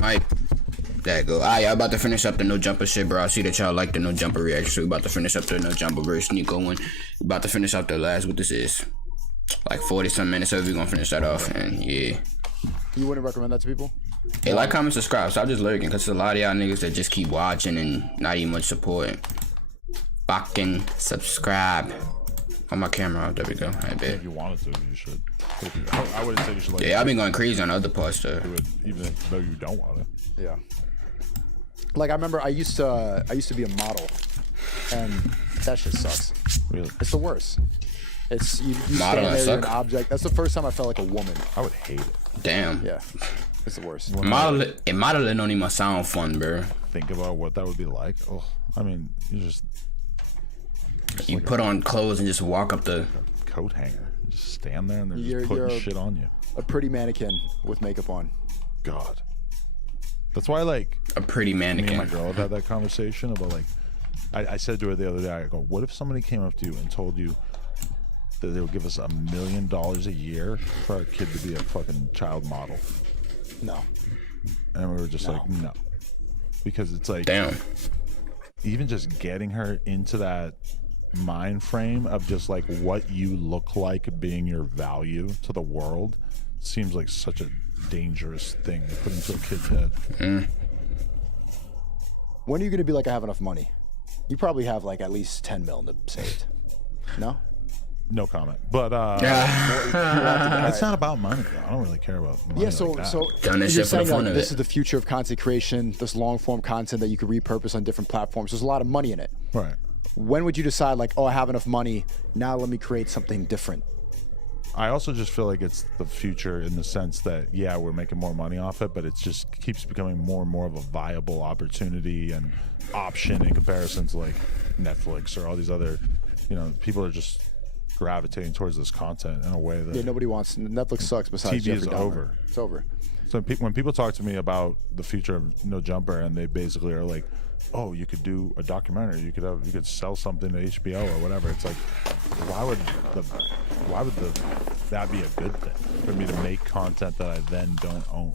Alright. There you go. Alright, y'all about to finish up the no jumper shit, bro. I see that y'all like the no jumper reaction. So we about to finish up the no jumper versus Sneako one. We about to finish up the last, what this is. Like 40 some minutes, so we gonna finish that off. And yeah. You wouldn't recommend that to people? Hey, like, comment, subscribe. Stop just lurking, because there's a lot of y'all niggas that just keep watching and not even much support. Fucking subscribe. On my camera, there we go. I bet. If you wanted to, you should. I wouldn't say you should. Like, yeah, I've been going crazy on other parts though. Even though you don't want to. Yeah. Like I remember, I used to be a model, and that shit sucks. Really? It's the worst. It's you stand there, you're an object. That's the first time I felt like a woman. I would hate it. Damn. Yeah. It's the worst. Modeling don't even sound fun, bro. Think about what that would be like. Oh, I mean, you put on clothes and just walk up the coat hanger. You just stand there and they're just putting shit on you. A pretty mannequin with makeup on. God. That's why, like, a pretty mannequin. Me and my girl have had that conversation about, like, I said to her the other day, I go, what if somebody came up to you and told you that they would give us $1 million a year for our kid to be a fucking child model? No. And we were just like, no. Because it's like, damn. Even just getting her into that mind frame of just like what you look like being your value to the world seems like such a dangerous thing to put into a kid's head. When are you going to be like, I have enough money? You probably have like at least 10 mil saved. No? No comment. But it's not about money though. I don't really care about money. Yeah, so you're saying like, this is the future of content creation, this long form content that you could repurpose on different platforms. There's a lot of money in it. Right. When would you decide like, oh, I have enough money, now let me create something different? I also just feel like it's the future in the sense that, yeah, we're making more money off it, but it just keeps becoming more and more of a viable opportunity and option in comparison to like Netflix or all these other, people are just gravitating towards this content in a way that nobody wants. Netflix sucks besides TV Jeffrey is Dahmer. over. It's over. So when people talk to me about the future of No Jumper, and they basically are like, oh, you could do a documentary, you could sell something to HBO or whatever. It's like, why would that be a good thing for me to make content that I then don't own?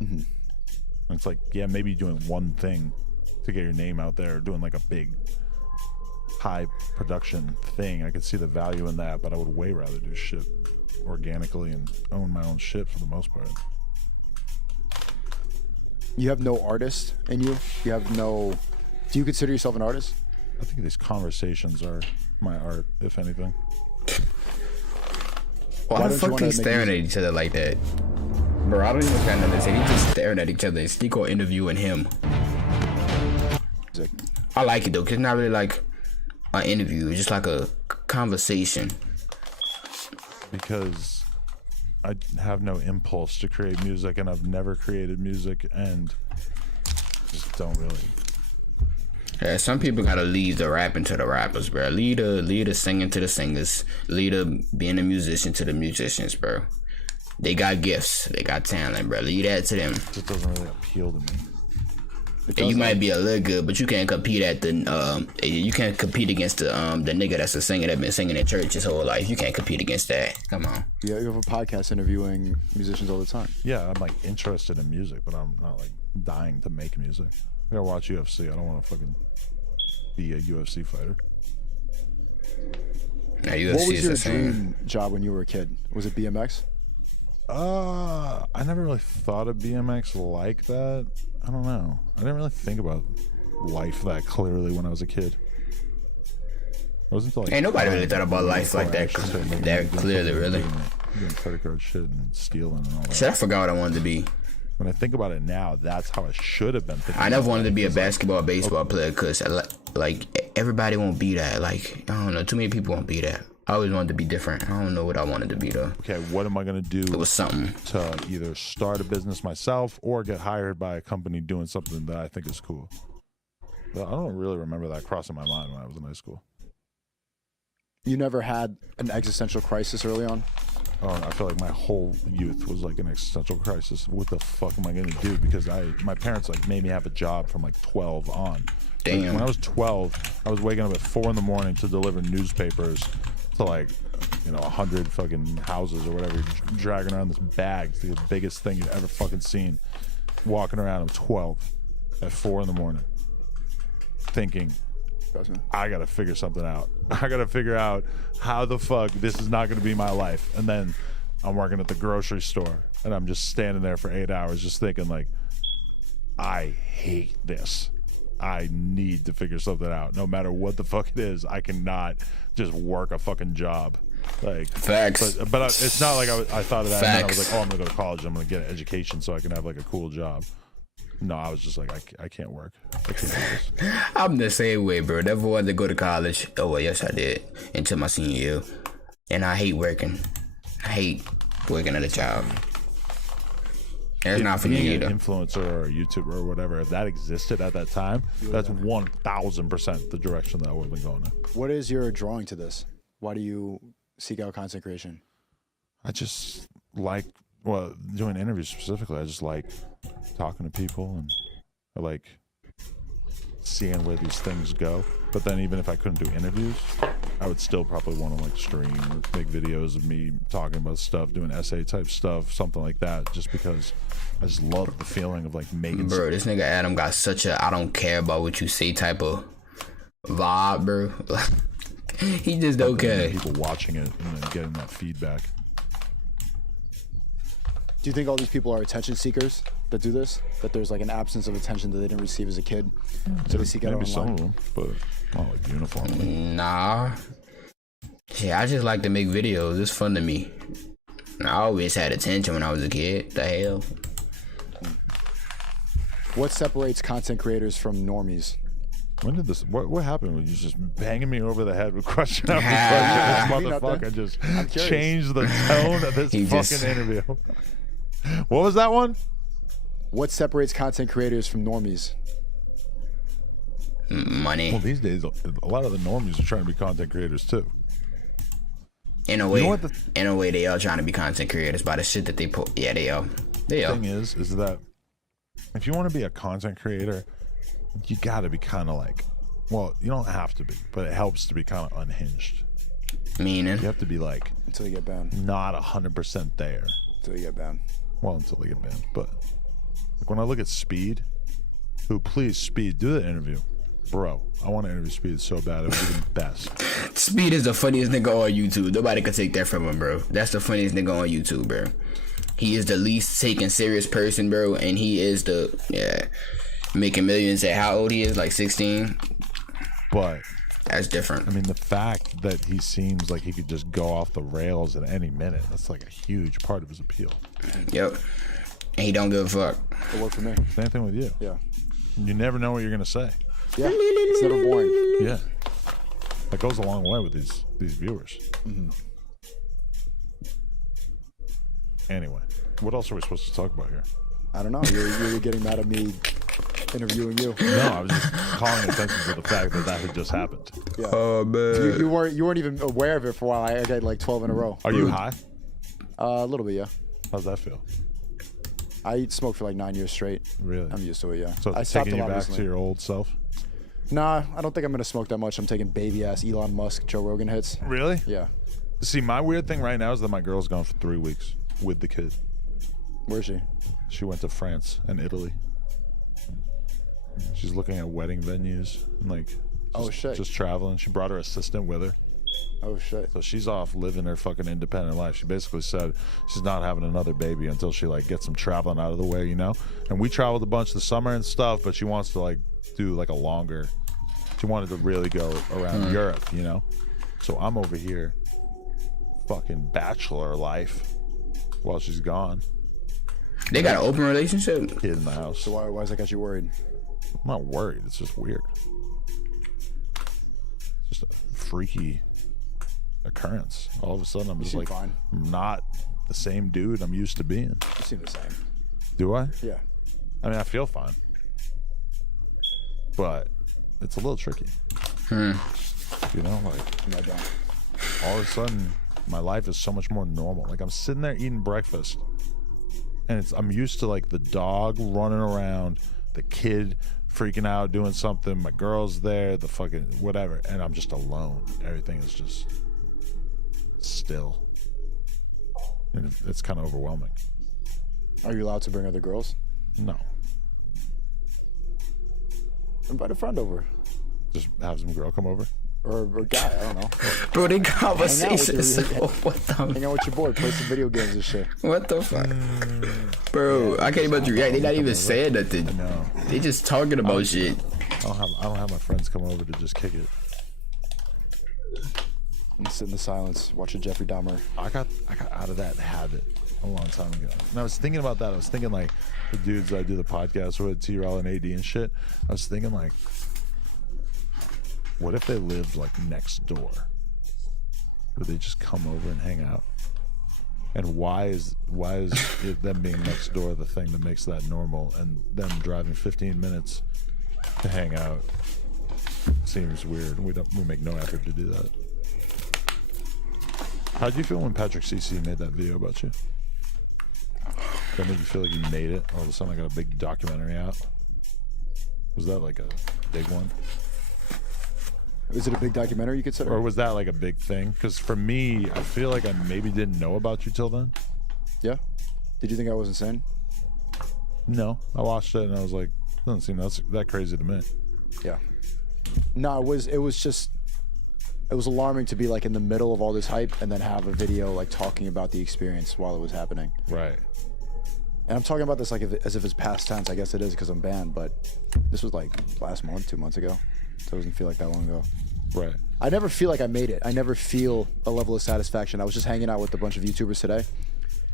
And it's like, yeah, maybe doing one thing to get your name out there, doing like a big high production thing, I could see the value in that, but I would way rather do shit organically and own my own shit for the most part. You have no artist in you? You have no... Do you consider yourself an artist? I think these conversations are my art, if anything. Why the fuck they staring at each other like that? Bro, I don't even kind of understand. He's just staring at each other. It's Sneako interviewing him. I like it though, because it's not really like an interview. It's just like a conversation. Because I have no impulse to create music, and I've never created music, and just don't really. Yeah, some people gotta leave the rapping to the rappers, bro. Leave the singing to the singers. Leave the being a musician to the musicians, bro. They got gifts. They got talent, bro. Leave that to them. It just doesn't really appeal to me. And you might be a little good, but you can't compete at the you can't compete against the nigga that's a singer that been singing in church his whole life. You can't compete against that. Come on. Yeah, you have a podcast interviewing musicians all the time. Yeah, I'm like interested in music, but I'm not like dying to make music. I gotta watch UFC. I don't want to fucking be a UFC fighter. Now, UFC what was your dream job when you were a kid? Was it BMX? I never really thought of BMX like that. I don't know. I didn't really think about life that clearly when I was a kid. It wasn't until like ain't nobody really thought about life like that clearly, really. Doing credit card shit and stealing and all that. Shit, I forgot what I wanted to be. When I think about it now, that's how I should have been thinking. I never wanted to be a basketball, baseball player, because like everybody won't be that. Like, I don't know, too many people won't be that. I always wanted to be different. I don't know what I wanted to be though. Okay, what am I gonna do? It was something to either start a business myself or get hired by a company doing something that I think is cool. But I don't really remember that crossing my mind when I was in high school. You never had an existential crisis early on? Oh, I feel like my whole youth was like an existential crisis. What the fuck am I gonna do? Because my parents like made me have a job from like 12 on. Damn. Like, when I was 12, I was waking up at 4 in the morning to deliver newspapers to like, 100 fucking houses or whatever, dragging around this bag. It's the biggest thing you've ever fucking seen. Walking around, I'm 12 at 4 in the morning, thinking, I gotta figure something out. I gotta figure out how the fuck this is not gonna be my life. And then I'm working at the grocery store, and I'm just standing there for 8 hours, just thinking like, I hate this. I need to figure something out. No matter what the fuck it is, I cannot just work a fucking job. Like facts. But it's not like I thought of that. Facts. And then I was like, oh, I'm gonna go to college. I'm gonna get an education so I can have like a cool job. No, I was just like, I can't work. I can't do this. I'm the same way, bro. Never wanted to go to college. Oh well, yes I did until my senior year, and I hate working. I hate working at a job. It's not for me either. An influencer or a YouTuber or whatever, if that existed at that time, that's 1,000% the direction that I would have been going in. What is your drawing to this? Why do you seek out content creation? I just like, well, doing interviews specifically. I just like talking to people, and I like seeing where these things go. But then even if I couldn't do interviews, I would still probably want to like stream or make videos of me talking about stuff, doing essay type stuff, something like that, just because I just love the feeling of like making bro, this nigga Adam got such a I don't care about what you say type of vibe, bro. He just don't care. People watching it and then getting that feedback. Do you think all these people are attention seekers that do this? That there's like an absence of attention that they didn't receive as a kid, so they seek out online? Maybe some of them, but not like uniformly. Nah. Yeah, I just like to make videos. It's fun to me. I always had attention when I was a kid. The hell? What separates content creators from normies? When did this? What happened? Were you just banging me over the head with question after question? This motherfucker just changed the tone of this fucking interview. What was that one? What separates content creators from normies? Money. Well, these days, a lot of the normies are trying to be content creators too. In a way, in a way, they are trying to be content creators by the shit that they put. Yeah, they are. They are. The thing is that if you want to be a content creator, you got to be kind of like, well, you don't have to be, but it helps to be kind of unhinged. Meaning? You have to be like, until you get banned. Not 100% there. Until you get banned. Well, until they get banned. But like when I look at Speed, who please Speed, do the interview. Bro, I want to interview Speed so bad. It would be the best. Speed is the funniest nigga on YouTube. Nobody can take that from him, bro. That's the funniest nigga on YouTube, bro. He is the least taken serious person, bro. And he is making millions at how old he is, like 16. But that's different. I mean, the fact that he seems like he could just go off the rails at any minute, that's like a huge part of his appeal. Yep. And he don't give a fuck. It worked for me. Same thing with you. Yeah. You never know what you're gonna say. Yeah. It's never boring. Yeah. That goes a long way with these viewers. Mm-hmm. Anyway, what else are we supposed to talk about here? I don't know. You're getting mad at me interviewing you. No, I was just calling attention to the fact that had just happened. Yeah. Oh man. You weren't even aware of it for a while. I got like 12 in a row. Are you high? A little bit, yeah. How's that feel? I smoked for like 9 years straight. Really? I'm used to it, yeah. So it's taking you back to your old self? Nah, I don't think I'm gonna smoke that much. I'm taking baby ass Elon Musk, Joe Rogan hits. Really? Yeah. See, my weird thing right now is that my girl's gone for 3 weeks with the kid. Where is she? She went to France and Italy. She's looking at wedding venues and like just traveling. She brought her assistant with her. Oh shit. So she's off living her fucking independent life. She basically said she's not having another baby until she like gets some traveling out of the way, you know? And we traveled a bunch this summer and stuff, but she wants to like do like a longer, she wanted to really go around Europe, you know? So I'm over here fucking bachelor life while she's gone. They got an open relationship? Kid in the house. So why is that got you worried? I'm not worried. It's just weird. Just a freaky occurrence. All of a sudden, I'm just like, fine. I'm not the same dude I'm used to being. You seem the same. Do I? Yeah. I mean, I feel fine. But it's a little tricky. You know, like, No, I don't. all of a sudden, my life is so much more normal. Like, I'm sitting there eating breakfast, and I'm used to like the dog running around, the kid freaking out doing something, my girl's there, the fucking whatever, and I'm just alone. Everything is just still. And it's kind of overwhelming. Are you allowed to bring other girls? No. Invite a friend over. Just have some girl come over? Or guy, I don't know. Bro, they conversations. What the? Hang out with your boy, play some video games and shit. What the fuck? Bro, I can't even react. They not even saying nothing. No. They just talking about shit. I don't have my friends come over to just kick it. And sit in the silence, watch a Jeffrey Dahmer. I got out of that habit a long time ago. And I was thinking about that. I was thinking like the dudes I do the podcast with, T-Rail and AD and shit. I was thinking like, what if they lived like next door? Would they just come over and hang out? And why is it them being next door the thing that makes that normal, and them driving 15 minutes to hang out seems weird? We make no effort to do that. How'd you feel when Patrick CC made that video about you? That made you feel like you made it? All of a sudden I got a big documentary out. Was that like a big one? Is it a big documentary you consider? Or was that like a big thing? Because for me, I feel like I maybe didn't know about you till then. Yeah? Did you think I was insane? No. I watched it and I was like, doesn't seem that crazy to me. Yeah. No, it was alarming to be like in the middle of all this hype and then have a video like talking about the experience while it was happening. Right. And I'm talking about this like as if it's past tense. I guess it is because I'm banned, but this was like last month, 2 months ago. So it doesn't feel like that long ago. Right. I never feel like I made it. I never feel a level of satisfaction. I was just hanging out with a bunch of YouTubers today,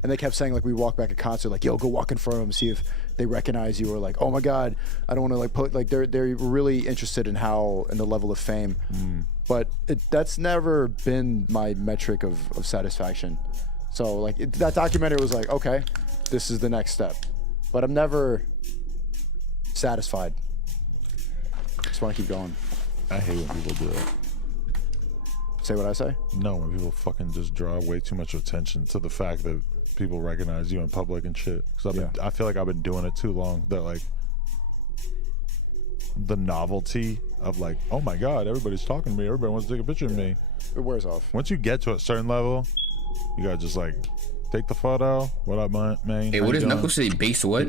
and they kept saying like we walk back a concert, like yo, go walk in front of them, see if they recognize you, or like oh my god, I don't want to like put like they're really interested in the level of fame. But that's never been my metric of satisfaction. So like that documentary was like okay, this is the next step, but I'm never satisfied. Just want to keep going. I hate when people do that. Say what I say? No, when people fucking just draw way too much attention to the fact that people recognize you in public and shit. Because I feel like I've been doing it too long. That like the novelty of like, oh my god, everybody's talking to me. Everybody wants to take a picture of me. It wears off. Once you get to a certain level, you gotta just like take the photo. What up, man? Hey, what does Knuckles say? Base what?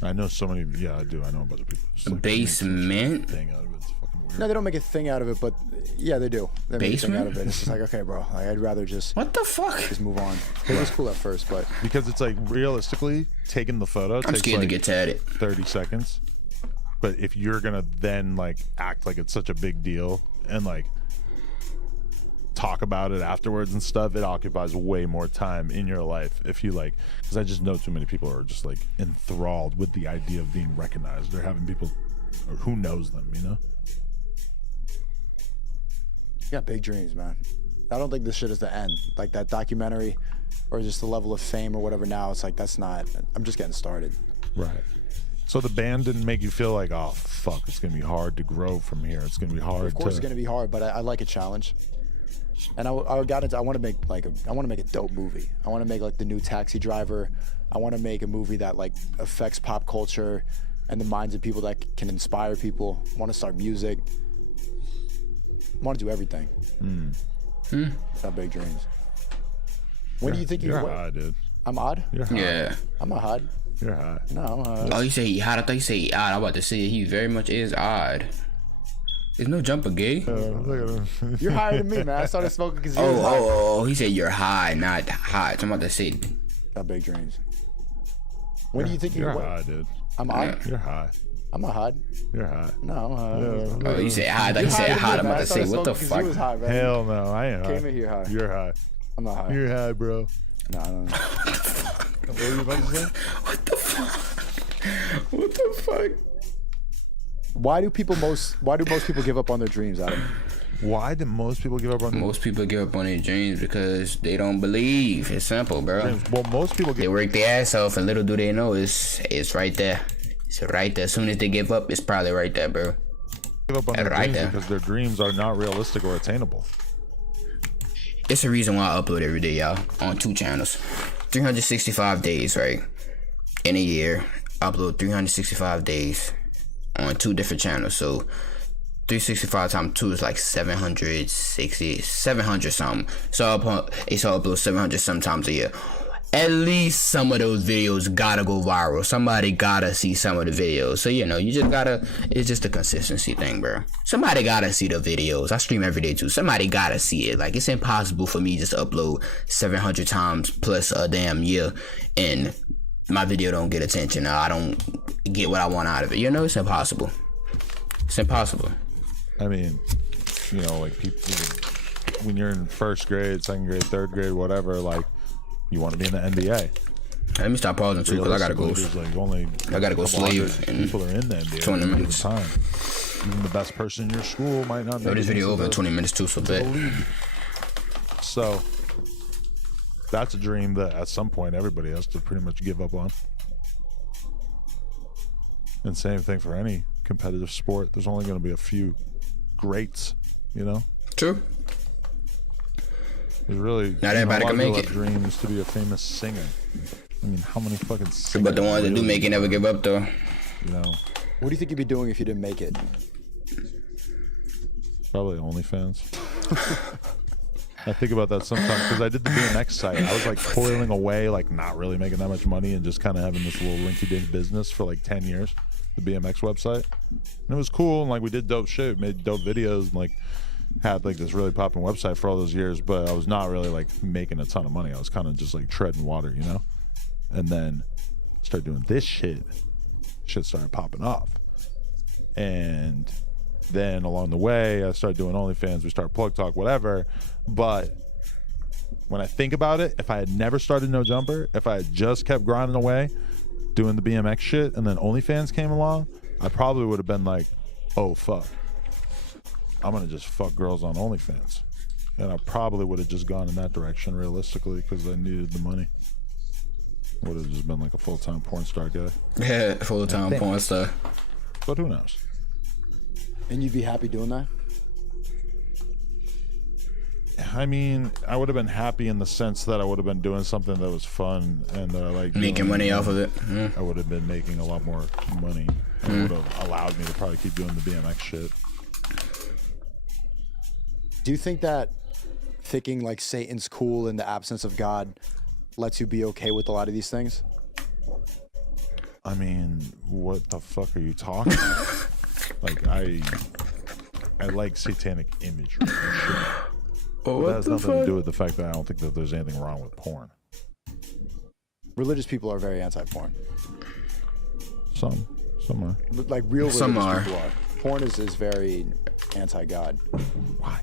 I know so many. Yeah, I do. I know a bunch of people. Like, basement. Thing out of it. It's fucking weird. No, they don't make a thing out of it, but yeah, they do. They make Basement? a thing out of it. It's just like, okay, bro, like, I'd rather just What the fuck? just move on. It was cool at first, but Because it's like realistically taking the photo I'm takes scared like to get tatted. 30 seconds. But if you're gonna then like act like it's such a big deal and like talk about it afterwards and stuff, it occupies way more time in your life. If you like, because I just know too many people are just like enthralled with the idea of being recognized. They're having people or who knows them, you know? you got big dreams, man. I don't think this shit is the end. Like that documentary or just the level of fame or whatever now, it's like that's not, I'm just getting started. Right. So the band didn't make you feel like, oh fuck, it's gonna be hard to grow from here. It's gonna be hard. Of course it's gonna be hard, but I like a challenge. And I want to make a dope movie. I want to make like the new Taxi Driver. I want to make a movie that like affects pop culture and the minds of people, that can inspire people. I want to start music. I want to do everything. Got big dreams. When do you think you're you're high, dude? I'm odd? You're high. Yeah. I'm not hot. You're high. No, I'm not. Oh, you say he hot? I thought you say he odd. I'm about to say he very much is odd. Is no jumper gay? Look at him. You're higher than me, man. I started smoking because you was high. Oh, he said you're high, not hot. So I'm about to say. Got big dreams. When do you think You're you're high, dude. I'm odd? You're high. I'm not hot. You're high. No, I'm high. Oh, you said high. I thought you said hot. I'm about to say, what the fuck? You was high, man. Hell no, I ain't high. Came in here high. You're high. I'm not high. You're high, bro. No, I don't know. What were you about to say? What the fuck? What the fuck? Why do most people give up on their dreams, Adam? Why do most people give up on Most people give up on their dreams because they don't believe. It's simple, bro. dreams? Well, most people They give work their ass off, and little do they know it's right there. It's right there. As soon as they give up, it's probably right there, bro. up on their Right dreams there. because their dreams are not realistic or attainable. It's the reason why I upload every day, y'all, on 2 channels. 365 days, right? In a year, I upload 365 days on 2 different channels. So 365 times 2 is like 700 something. So it's upload 700 sometimes a year. At least some of those videos gotta go viral. Somebody gotta see some of the videos. So, you know, you just gotta, it's just a consistency thing, bro. Somebody gotta see the videos. I stream every day too. Somebody gotta see it. Like, it's impossible for me just to upload 700 times plus a damn year and my video don't get attention. Or I don't get what I want out of it. You know, it's impossible. It's impossible. I mean, you know, like people, when you're in first grade, second grade, third grade, whatever, like you want to be in the NBA. Let me stop pausing too, because I gotta go. Like only I gotta go slave. People are in the NBA 20 minutes. Time. Even the best person in your school might not. This video over in 20 minutes too, so bet. So that's a dream that at some point everybody has to pretty much give up on. And same thing for any competitive sport. There's only going to be a few greats, you know. True. There's really not everybody can make it. Dreams to be a famous singer. I mean, how many fucking singers? But the ones that do make it never give up, though. You know. What do you think you'd be doing if you didn't make it? Probably OnlyFans. I think about that sometimes because I did the BMX site. I was like toiling away, like not really making that much money and just kind of having this little rinky-dink business for like 10 years. The BMX website, and it was cool, and like we did dope shit, made dope videos, and like had like this really popping website for all those years, but I was not really like making a ton of money. I was kind of just like treading water, you know. And then started doing this shit started popping off, and then along the way I started doing OnlyFans, we started Plug Talk, whatever. But when I think about it, if I had never started No Jumper, if I had just kept grinding away doing the BMX shit and then OnlyFans came along, I probably would have been like, oh fuck, I'm gonna just fuck girls on OnlyFans. And I probably would have just gone in that direction realistically because I needed the money. Would have just been like a full-time porn star guy. Yeah, full-time porn star. But who knows? And you'd be happy doing that? I mean, I would have been happy in the sense that I would have been doing something that was fun and that I like making money off of it. I would have been making a lot more money. It would have allowed me to probably keep doing the BMX shit. Do you think that thinking like Satan's cool in the absence of God lets you be okay with a lot of these things? I mean, what the fuck are you talking about? Like, I like satanic imagery and shit. But that has nothing to do with the fact that I don't think that there's anything wrong with porn. Religious people are very anti-porn. Some are. Like real religious Some are. people are. Porn is very anti-God. Why?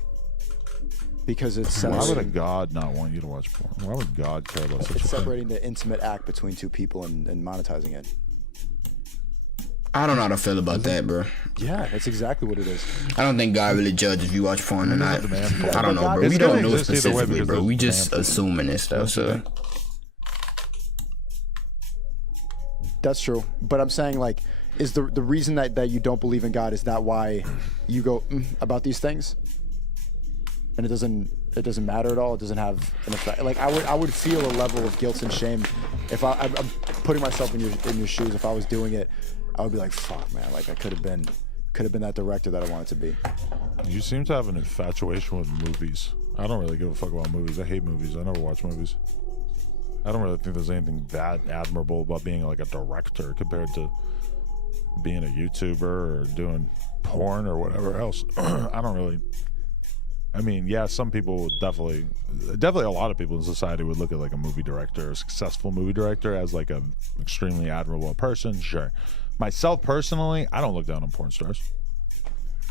Because it's Why would a separating, God not want you to watch porn? Why would God care about such a it's thing? separating the intimate act between two people and monetizing it. I don't know how to feel about that, bro. Yeah, that's exactly what it is. I don't think God really judges if you watch porn or not. I don't know, bro. It's We don't gonna know exist either way specifically, because bro. there's We just demand for it. assuming this stuff, so. That's true. But I'm saying, like, is the reason that you don't believe in God, is that why you go about these things? And it doesn't matter at all? It doesn't have an effect? Like, I would feel a level of guilt and shame if I'm putting myself in your shoes. If I was doing it, I would be like, fuck, man, like I could have been that director that I wanted to be. You seem to have an infatuation with movies. I don't really give a fuck about movies. I hate movies. I never watch movies. I don't really think there's anything that admirable about being like a director compared to being a YouTuber or doing porn or whatever else. I don't really. I mean, yeah, some people would definitely a lot of people in society would look at like a movie director, a successful movie director, as like an extremely admirable person. Sure. Myself personally, I don't look down on porn stars.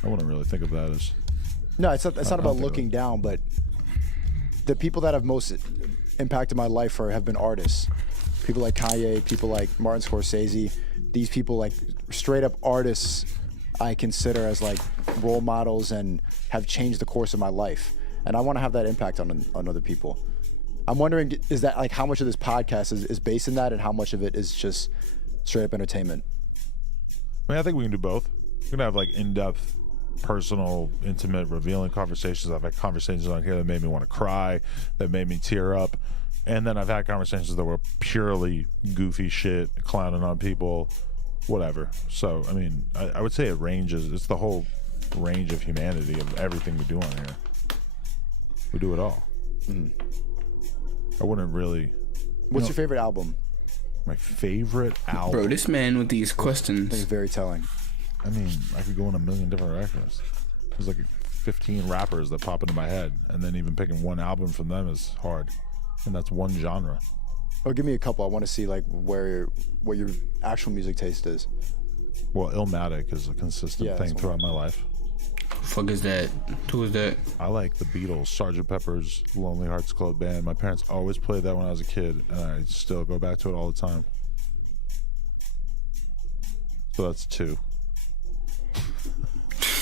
I wouldn't really think of that as. No, it's not about looking down, but the people that have most impacted my life have been artists. People like Kanye, people like Martin Scorsese. These people, like straight up artists, I consider as like role models and have changed the course of my life. And I want to have that impact on other people. I'm wondering, is that like how much of this podcast is based in that, and how much of it is just straight up entertainment? I mean, I think we can do both. We're gonna have like in-depth, personal, intimate, revealing conversations. I've had conversations on here that made me want to cry, that made me tear up, and then I've had conversations that were purely goofy shit, clowning on people, whatever. So I mean, I would say it ranges. It's the whole range of humanity of everything we do on here. We do it all. I wouldn't really. What's your favorite album? My favorite album. Bro, this man with these questions. I think it's very telling. I mean, I could go in a million different records. There's like 15 rappers that pop into my head, and then even picking one album from them is hard, and that's one genre. Oh, give me a couple. I want to see like what your actual music taste is. Well, Illmatic is a consistent thing throughout my life. Fuck is that? Who is that? I like the Beatles, Sgt. Pepper's Lonely Hearts Club Band. My parents always played that when I was a kid, and I still go back to it all the time. So that's 2.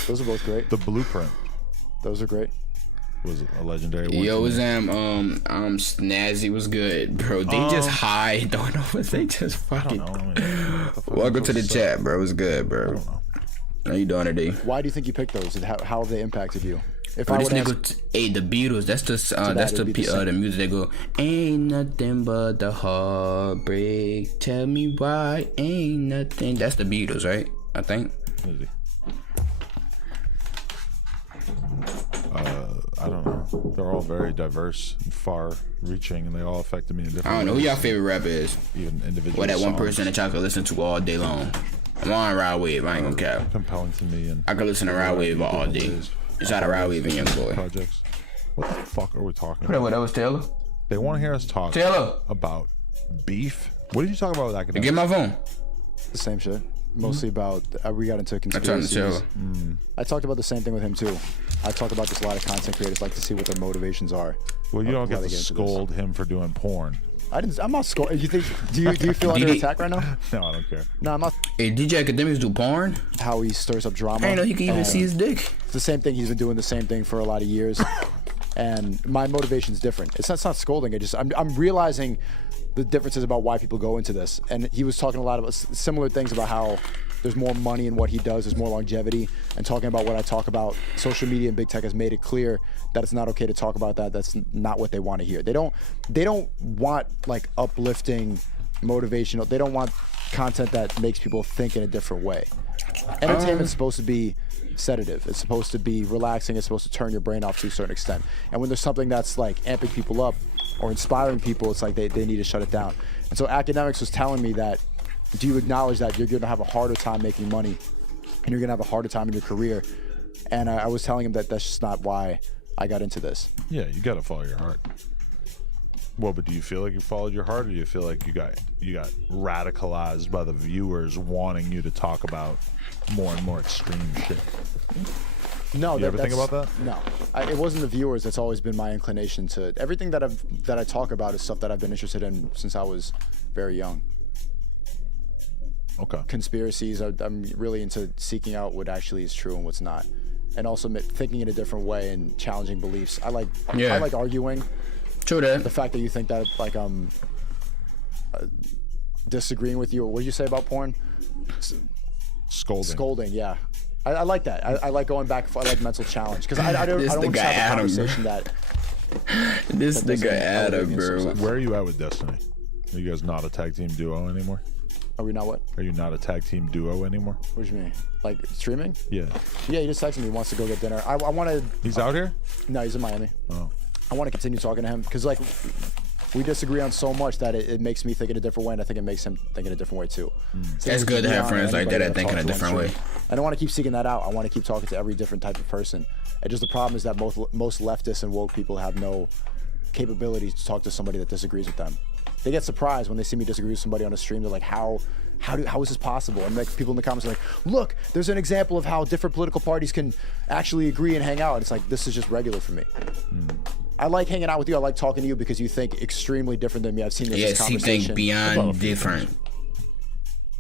Those are both great. The Blueprint Those are great. was a legendary one. Yo, Snazzy was good, bro. They just high. Don't know what they just fucking. Welcome to the chat, bro. It was good, bro. I don't know. How you doing today? Why do you think you picked those? And how have they impacted you? If Bro, I this would nigga, hey, the Beatles. That's the the music they go. Ain't nothing but the heartbreak. Tell me why ain't nothing. That's the Beatles, right? I think. I don't know. They're all very diverse and far-reaching, and they all affected me in different ways. I don't know who y'all favorite rapper is. Even individual What that one songs. person that y'all could listen to all day long. I'm on Ride Wave. I ain't gonna cap. Compelling to me, and I could listen to Ride Wave all day. Shout out Ride Wave and Young Boy. projects. What the fuck are we talking What about? that was Taylor? They want to hear us talk Taylor, about beef. What did you talk about with academics? get my phone. the same shit. Mostly about we got into I turned conspiracies. the Taylor. I talked about the same thing with him too. I talk about this. A lot of content creators like to see what their motivations are. Well, you don't Why get they to get into scold him for doing porn. I'm not scolding. You think? Do you feel under DD attack right now? No, I don't care. No, I'm not. Hey, DJ Academics do porn? How he stirs up drama. I didn't know he could even see his dick. It's the same thing. He's been doing the same thing for a lot of years, and my motivation's different. It's not scolding. I'm realizing the differences about why people go into this. And he was talking a lot about similar things about how there's more money in what he does, there's more longevity, and talking about what I talk about. Social media and big tech has made it clear that it's not okay to talk about that. That's not what they want to hear. They don't want like uplifting, motivational. They don't want content that makes people think in a different way. Entertainment's supposed to be sedative. It's supposed to be relaxing. It's supposed to turn your brain off to a certain extent. And when there's something that's like amping people up or inspiring people, it's like they need to shut it down. And so Academics was telling me that, do you acknowledge that you're going to have a harder time making money and you're going to have a harder time in your career? And I was telling him that that's just not why I got into this. Yeah, you got to follow your heart. Well, but do you feel like you followed your heart, or do you feel like you got radicalized by the viewers wanting you to talk about more and more extreme shit? No, You ever think about that? No, it wasn't the viewers. That's always been my inclination to everything that I talk about is stuff that I've been interested in since I was very young. Okay. Conspiracies. I'm really into seeking out what actually is true and what's not, and also thinking in a different way and challenging beliefs. I like arguing. True that. The fact that you think that like disagreeing with you, or what did you say about porn? Scolding, yeah. I like that. I like going back. I like mental challenge because I don't want to have a conversation that. This that nigga Adam, bro. Where are you at with Destiny? Are you guys not a tag team duo anymore? Are we not what? Are you not a tag team duo anymore? What do you mean? Like streaming? Yeah. Yeah, he just texted me. He wants to go get dinner. I want to. He's out here? No, he's in Miami. Oh. I want to continue talking to him because like we disagree on so much that it makes me think in a different way, and I think it makes him think in a different way too. So It's good to have friends like that that think in a talk to different on way. stream. I don't want to keep seeking that out. I want to keep talking to every different type of person. And just the problem is that most leftists and woke people have no capability to talk to somebody that disagrees with them. They get surprised when they see me disagree with somebody on a stream. They're like, how is this possible? And like people in the comments are like, look, there's an example of how different political parties can actually agree and hang out. And it's like, this is just regular for me. I like hanging out with you. I like talking to you because you think extremely different than me. I've seen this Yes, he conversation. think beyond different.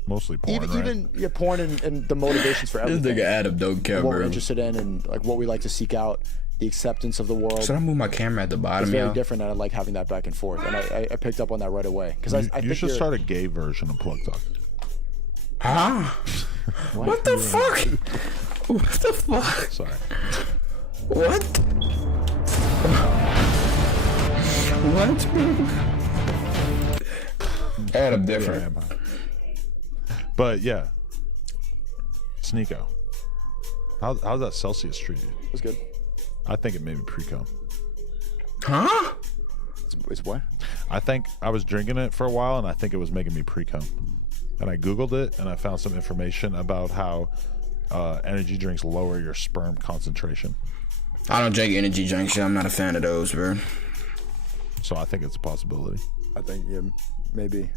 Mostly porn, right? Even porn and the motivations for This everything. nigga Adam don't care, What we're bro. interested in and like what we like to seek out, the acceptance of the world. Should I move my camera at the It's bottom, very yo? different, and I like having that back and forth. And I picked up on that right away because I You think should you're- start a gay version of Plug Talk. Huh? What the fuck? What the fuck? Sorry. What? What, bro? Adam different. But yeah, Sneako. How's that Celsius treat you? It was good. I think it made me pre-cum. Huh? It's what? I think I was drinking it for a while, and I think it was making me pre-cum. And I Googled it, and I found some information about how energy drinks lower your sperm concentration. I don't drink energy drinks. I'm not a fan of those, bro. So I think it's a possibility. I think, yeah, maybe.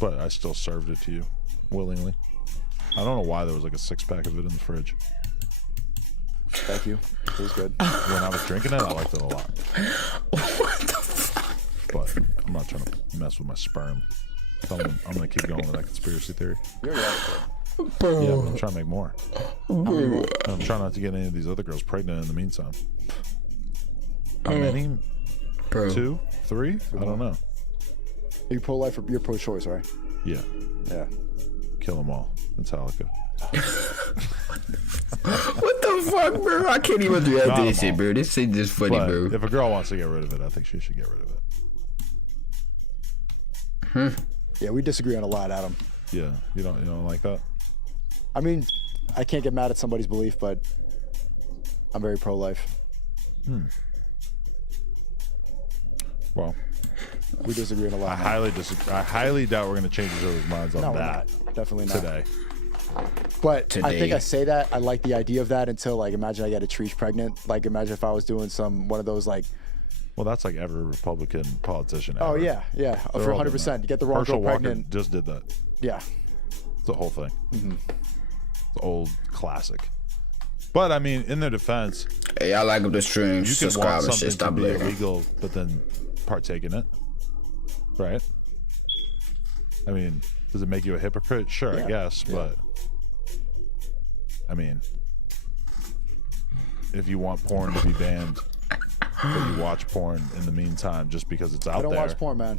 But I still served it to you willingly. I don't know why there was like a 6-pack of it in the fridge. Thank you. It was good. When I was drinking it, I liked it a lot. What the fuck? But I'm not trying to mess with my sperm. So I'm going to keep going with that conspiracy theory. You already had it, Bro. Yeah, but I'm trying to make more. I'm trying not to get any of these other girls pregnant in the meantime. How many? Bro. 2? 3? I don't know. Are you pro-life or you're pro-choice, right? Yeah. Yeah. Kill them all. Metallica. What the fuck, bro? I can't even react to this shit, bro. This shit just funny, But bro. if a girl wants to get rid of it, I think she should get rid of it. Yeah, we disagree on a lot, Adam. Yeah. You don't like that? I mean, I can't get mad at somebody's belief, but I'm very pro-life. Well, We disagree on a lot. I highly disagree. I highly doubt we're going to change each other's minds on No, we're that not. Definitely not. today. But I think Today. I say that. I like the idea of that until, like, imagine I get a Trish pregnant. Like, imagine if I was doing one of those, like, Well, that's like every Republican politician. oh, ever. yeah, They're for all doing 100%. that. You get the wrong Herschel girl Walker pregnant. just did that. Yeah. It's the whole thing. It's an old classic. But I mean, in their defense, Hey, I like up the stream. you can Subscribe want and shit. something to Stop be later. illegal, but then partake in it, right? I mean, does it make you a hypocrite? Sure, Yeah. I guess, Yeah. but I mean, if you want porn to be banned, but you watch porn in the meantime just because it's out I don't there. watch porn, man.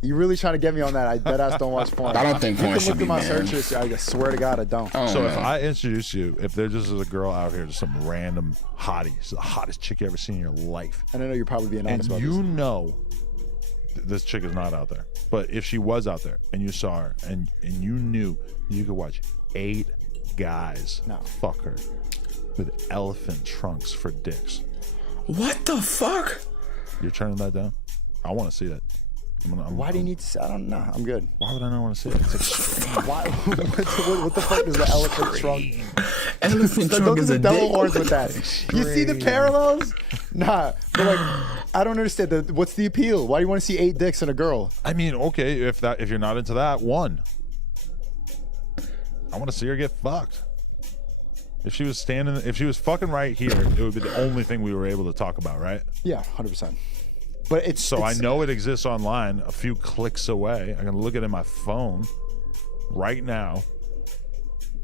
You really trying to get me on that? I deadass don't watch porn. I don't think porn You can should look be at my banned. search history. I swear to God, I don't. Oh, So if man. I introduce you, if there just is a girl out here, just some random hottie, she's the hottest chick you ever seen in your life, And I know you're probably being honest and about you this. know this chick is not out there, but if she was out there and you saw her and you knew you could watch 8 guys No. fuck her with elephant trunks for dicks, What the fuck? you're turning that down? I want to see it. Why do you need to? I don't know. I'm good. Why would I not want to see it? It's extreme. Why? what the fuck is the elephant trunk? Elephant trunk Those is are a the devil dick. horns with that. You see the parallels? Nah. But like, I don't understand. What's the appeal? Why do you want to see 8 dicks in a girl? I mean, okay, if you're not into that, one. I want to see her get fucked. If she was fucking right here, it would be the only thing we were able to talk about, right? Yeah, 100%. But it's So I know it exists online, a few clicks away. I can look at it in my phone right now.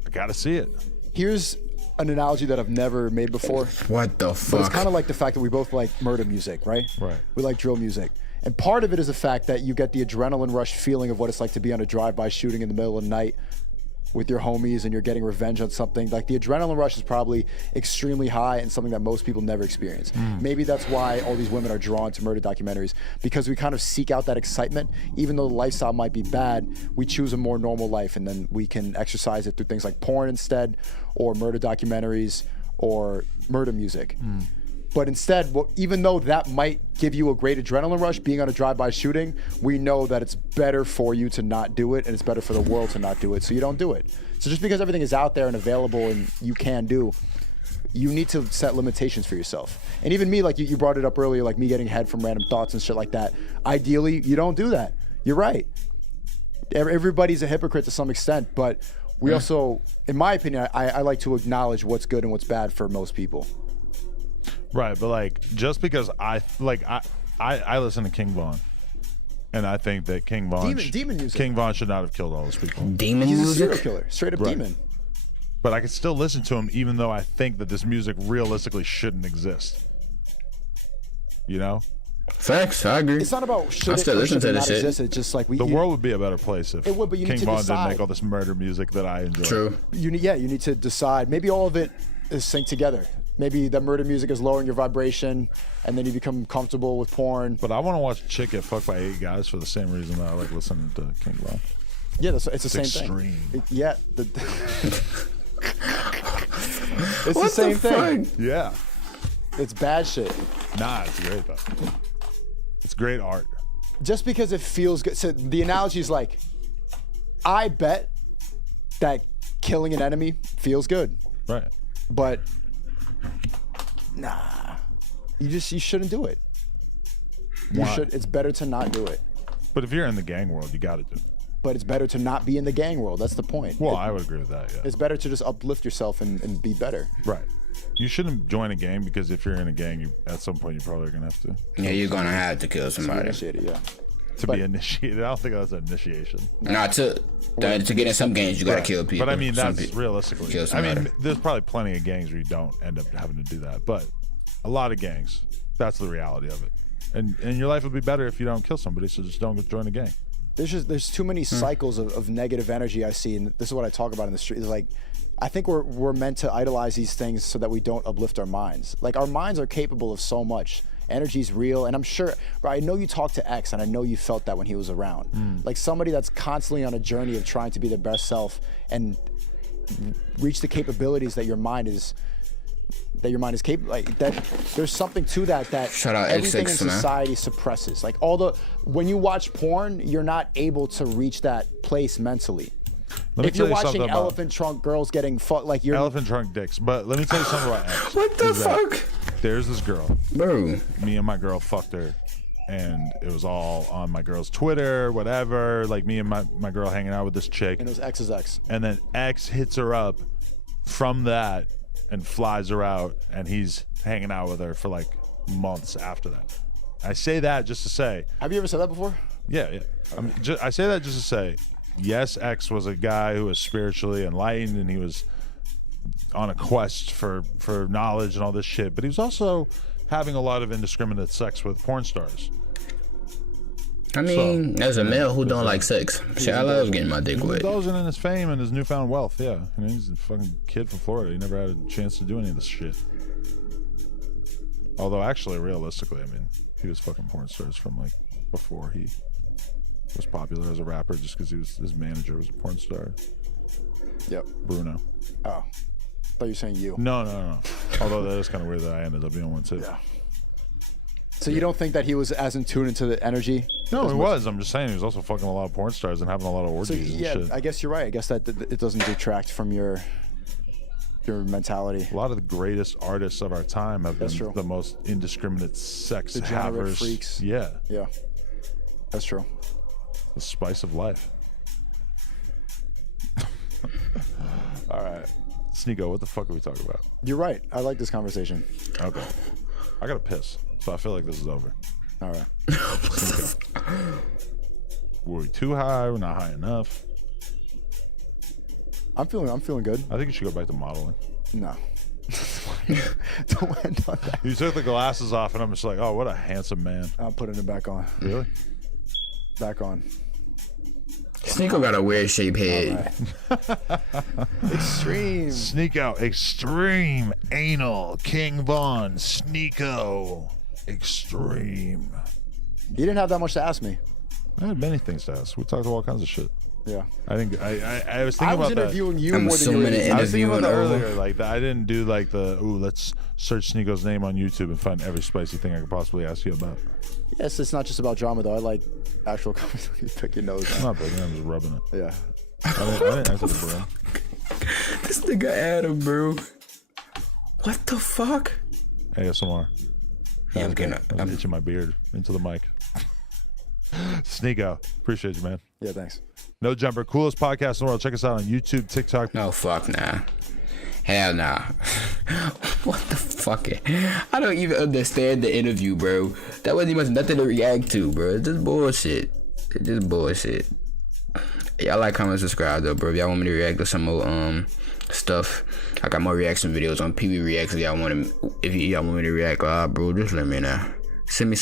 I gotta see it. Here's an analogy that I've never made before. What the But it's fuck? kind of like the fact that we both like murder music, right? Right. We like drill music. And part of it is the fact that you get the adrenaline rush feeling of what it's like to be on a drive-by shooting in the middle of the night with your homies and you're getting revenge on something. Like the adrenaline rush is probably extremely high and something that most people never experience. Maybe that's why all these women are drawn to murder documentaries, because we kind of seek out that excitement. Even though the lifestyle might be bad, we choose a more normal life and then we can exercise it through things like porn instead, or murder documentaries, or murder music. But instead, even though that might give you a great adrenaline rush, being on a drive-by shooting, we know that it's better for you to not do it, and it's better for the world to not do it, so you don't do it. So just because everything is out there and available and you can do, you need to set limitations for yourself. And even me, like you brought it up earlier, like me getting head from random thoughts and shit like that. Ideally, you don't do that. You're right. Everybody's a hypocrite to some extent, but we also, in my opinion, I like to acknowledge what's good and what's bad for most people. Right, but like just because I listen to King Von, and I think that King Von Demon music. King Von should not have killed all those people. Demon He's a serial music? killer, straight up Right. demon. But I can still listen to him even though I think that this music realistically shouldn't exist. You know? Facts, I agree. It's not about should I it still or listen should to it this not shit. exist. It's just like The world would be a better place if It would, but you need King to Von didn't decide. make all this murder music that I enjoy. True. you need to decide. Maybe all of it is synced together. Maybe the murder music is lowering your vibration, and then you become comfortable with porn. But I want to watch a chick get fucked by 8 guys for the same reason that I like listening to King Von. Yeah, it's the same extreme. thing. Yeah. It's What the same fuck? thing. Yeah. It's bad shit. Nah, it's great though. It's great art. Just because it feels good. So the analogy is like, I bet that killing an enemy feels good, Right. but nah, you shouldn't do it. Why? It's better to not do it. But if you're in the gang world, you got to do it. But it's better to not be in the gang world. That's the point. Well, I would agree with that, yeah. It's better to just uplift yourself and be better. Right. You shouldn't join a gang because if you're in a gang, at some point you're probably going to have to. Yeah, you're gonna have to kill Be somebody. initiated, yeah. To be initiated. I don't think that's an initiation. Nah, to get in some games, you gotta kill people. But I mean, Some that's realistically. kill I somebody. mean, there's probably plenty of gangs where you don't end up having to do that. But a lot of gangs, that's the reality of it. And your life would be better if you don't kill somebody, so just don't join a gang. There's too many cycles of negative energy I see, and this is what I talk about in the street. It's like, I think we're meant to idolize these things so that we don't uplift our minds. Like, our minds are capable of so much. Energy's real, and I'm sure, bro, I know you talked to X, and I know you felt that when he was around. Like somebody that's constantly on a journey of trying to be their best self and reach the capabilities that your mind is capable. Like that, there's something to that Shout out everything in XX, man. society suppresses. Like when you watch porn, you're not able to reach that place mentally. Let me If you're tell you watching something about elephant trunk girls getting fucked, like you're elephant trunk dicks. But let me tell you something about X. What the is that fuck? There's this girl. Bro. Me and my girl fucked her, and it was all on my girl's Twitter, whatever. Like me and my girl hanging out with this chick. and it was X's X. And then X hits her up from that and flies her out, and he's hanging out with her for like months after that. I say that just to say, Have you ever said that before? yeah. I mean, I say that just to say, yes, X was a guy who was spiritually enlightened, and he was on a quest for knowledge and all this shit, but he was also having a lot of indiscriminate sex with porn stars. I mean, as a male who don't like sex, shit, I love getting my dick He's wet. indulging in his fame and his newfound wealth, yeah. I mean, he's a fucking kid from Florida. He never had a chance to do any of this shit. Although, actually, realistically, I mean, he was fucking porn stars from, like, before he was popular as a rapper, just because his manager was a porn star. Yep. Bruno. Oh. Thought you were saying you. No. Although that is kind of weird that I ended up being one, too. Yeah. So you don't think that he was as in tune into the energy? No, as he much? was. I'm just saying he was also fucking a lot of porn stars and having a lot of So orgies yeah, and shit. I guess you're right. I guess that it doesn't detract from your mentality. A lot of the greatest artists of our time have That's been true. the most indiscriminate sex Degenerate havers. freaks. Yeah, Yeah. That's true. the spice of life. All right, Sneako, what the fuck are we talking about? You're right. I like this conversation. Okay, I gotta piss, so I feel like this is over. All right. Sneako. Were we too high? We're not high enough. I'm feeling good. I think you should go back to modeling. No. Don't end on that. You took the glasses off, and I'm just like, oh, what a handsome man. I'm putting it back on. Really? Back on. Sneako got a weird shaped head. Extreme. Sneako, extreme anal, King Von, Sneako, extreme. You didn't have that much to ask me. I had many things to ask. We talked about all kinds of shit. Yeah. I think I was thinking I was about interviewing you I'm more than you were assuming interviewing. it I was thinking about that interviewing earlier. Like I didn't do like the let's search Sneako's name on YouTube and find every spicy thing I could possibly ask you about. Yes, it's not just about drama though. I like actual conversation. You pick your nose. I'm not picking it, I'm just rubbing it. Yeah. I didn't answer the bro. This nigga Adam, bro. What the fuck? ASMR. Yeah, I'm getting I'm itching my beard into the mic. Sneako, appreciate you, man. Yeah, thanks. No Jumper, coolest podcast in the world. Check us out on YouTube, TikTok. No, fuck nah. Hell nah. What the fuck? I don't even understand the interview, bro. That wasn't even nothing to react to, bro. It's just bullshit. It's just bullshit. Y'all like, comment, subscribe though, bro. If y'all want me to react to some more stuff, I got more reaction videos on PB Reacts. If y'all want me to react, bro, just let me know. Send me some